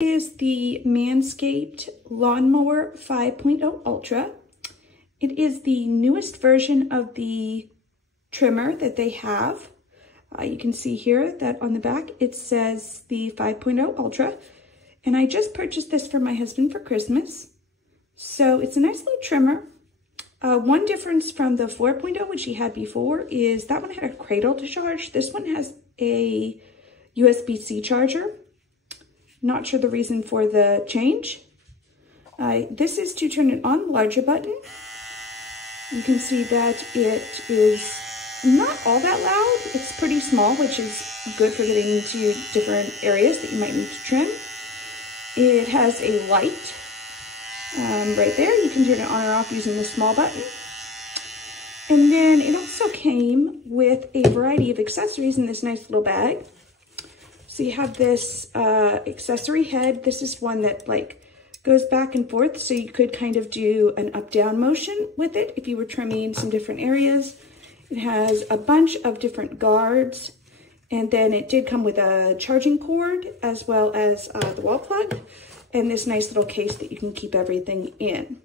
Is the MANSCAPED Lawnmower 5.0 Ultra. It is the newest version of the trimmer that they have. You can see here that on the back it says the 5.0 Ultra, and I just purchased this for my husband for Christmas. So it's a nice little trimmer. One difference from the 4.0, which he had before, is that one had a cradle to charge. This one has a USB-C charger. Not sure the reason for the change. This is to turn it on, the larger button. You can see that it is not all that loud. It's pretty small, which is good for getting into different areas that you might need to trim. It has a light right there. You can turn it on or off using the small button. And then it also came with a variety of accessories in this nice little bag. So you have this accessory head. This is one that like goes back and forth, so you could kind of do an up-down motion with it if you were trimming some different areas. It has a bunch of different guards, and then it did come with a charging cord as well as the wall plug and this nice little case that you can keep everything in.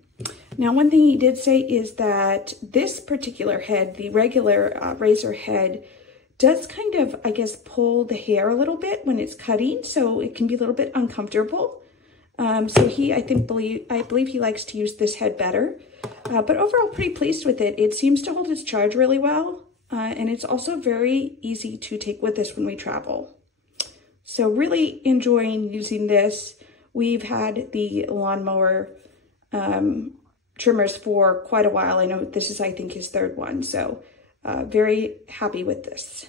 Now, one thing he did say is that this particular head, the regular razor head, does kind of, I guess, pull the hair a little bit when it's cutting, so it can be a little bit uncomfortable. So I believe he likes to use this head better. But overall, pretty pleased with it. It seems to hold its charge really well, and it's also very easy to take with us when we travel. So really enjoying using this. We've had the lawnmower trimmers for quite a while. I know this is, I think, his third one, so very happy with this.